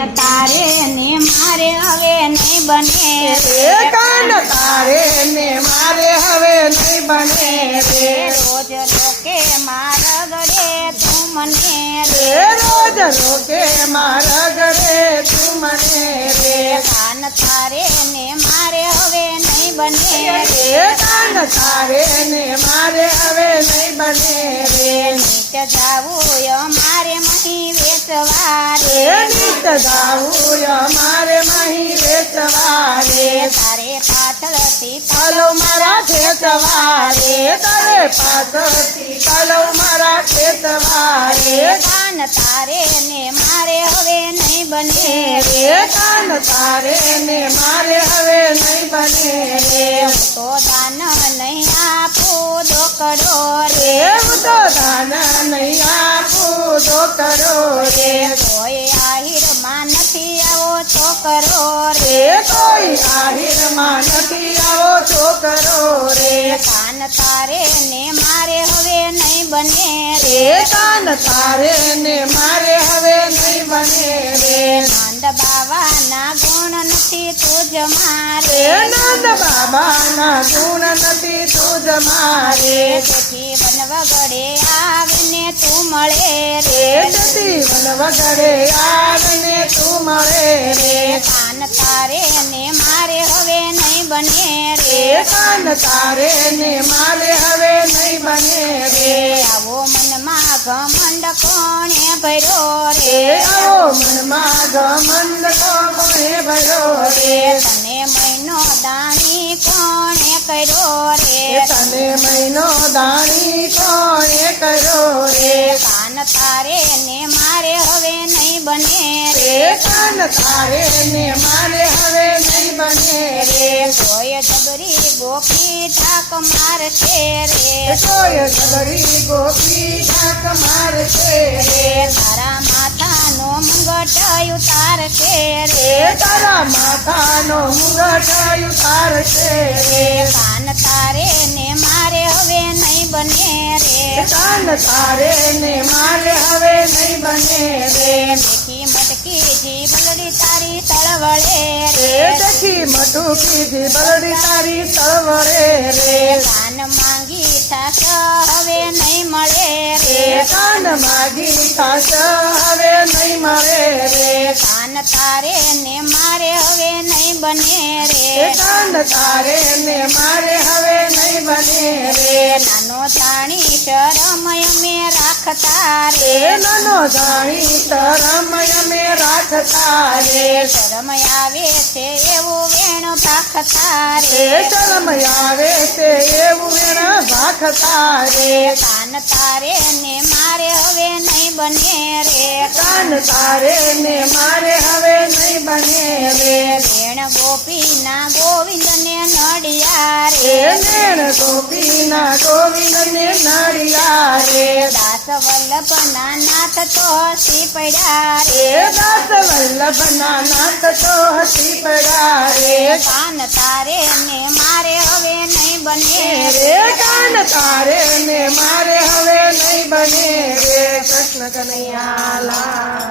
કતારે ને મારે હવે નઈ બને હે કનતારે ને મારે હવે નઈ બને હે રોજ રોકે મારગ રે તું મને રે રોજ રોકે મારગ રે તું મને રે કાન તારે ને મારે હવે નઈ બને હે કાન તારે ને મારે હવે નઈ બને રે नित गाऊ यो मारे मही वेतवारे नित गाऊ यो मारे मही वेतवारे तारे पाथल ती पालो मारा खेतवारे तारे पाथल ती पालो मारा खेतवारे कान तारे ने मारे हवे नहीं बने रे कान तारे ने मारे हवे नहीं बने रे तो दान नहीं आपो दो करोड़ તો દાના નહીં આપું તો કરો રે કોઈ આહિરમાં નથી આવો તો કરો રે કોઈ આહિરમાં નથી આવો તો કરો રે કાન તારે ને મારે હવે નહીં બને રે કનતારે ને મારે હવે નઈ બને રે માંડવા બાવા ના ગુણ નથી તુજ મારે રે માંડવા બાવા ના ગુણ નથી તુજ મારે તેથી বনવગડે આવે ને તું મળે રે તેથી বনવગડે આવે ને તું મારે રે કનતારે ને મારે હવે નઈ બને રે કનતારે ને મારે હવે નઈ બને રે મનમાં ઘમંડ કોણે ભર્યો રે મનમાં ઘમંડ કોણે ભર્યો રે તને મહિનો દાણી કોણે કર્યો રે તને મહિનો દાણી કોણે કર્યો રે કાન તારે ને મારે હવે નહીં બને રે કાન તારે ને મારે હવે નહીં બને રે સોય જબરી ગોપી ધાક માર છે રે સોય જબરી ગોપી ધાક માર છે રે તારા માથા નો મંગટ ઉતાર છે રે તારા માથા નો મંગટ ઉતાર છે રે કાન તારે ને મારે હવે નહીં બને રે કાન તારે ને મારે હવે નહીં બને રે બાટકી જીવнули તારી તળવળે એ સખી મટુકી જીવнули તારી તળવળે રે કાન માંગી તાસ હવે નઈ મળે રે કાન માંગી તાસ હવે નઈ મળે રે કાન તારે ને મારે હવે નઈ બને રે કાન તારે ને મારે હવે નઈ બને રે નાનો તાણી શરમય મે રાખતા રે નોનો જાણી શરમય પાખતા રે આવે છે એવું વેણ પાખતા તારે આવે છે એવું કાન તારે ને મારે હવે નહીં બને રે કાન તારે ને મારે હવે નહીં બને રે વેણ ગોપી ના ગોવિંદ ને નડિયા રે વેણ ગોપી ના ગોવિંદ ને નડિયા રે દાસ વલ્લભ ના નાથ તો સી પડ્યા રે દાસ વલ્લભના નાથ તો હસી પડારે કાન તારે ને મારે હવે નહીં બને રે કાન તારે ને મારે હવે નહીં બને રે કૃષ્ણ કનૈયા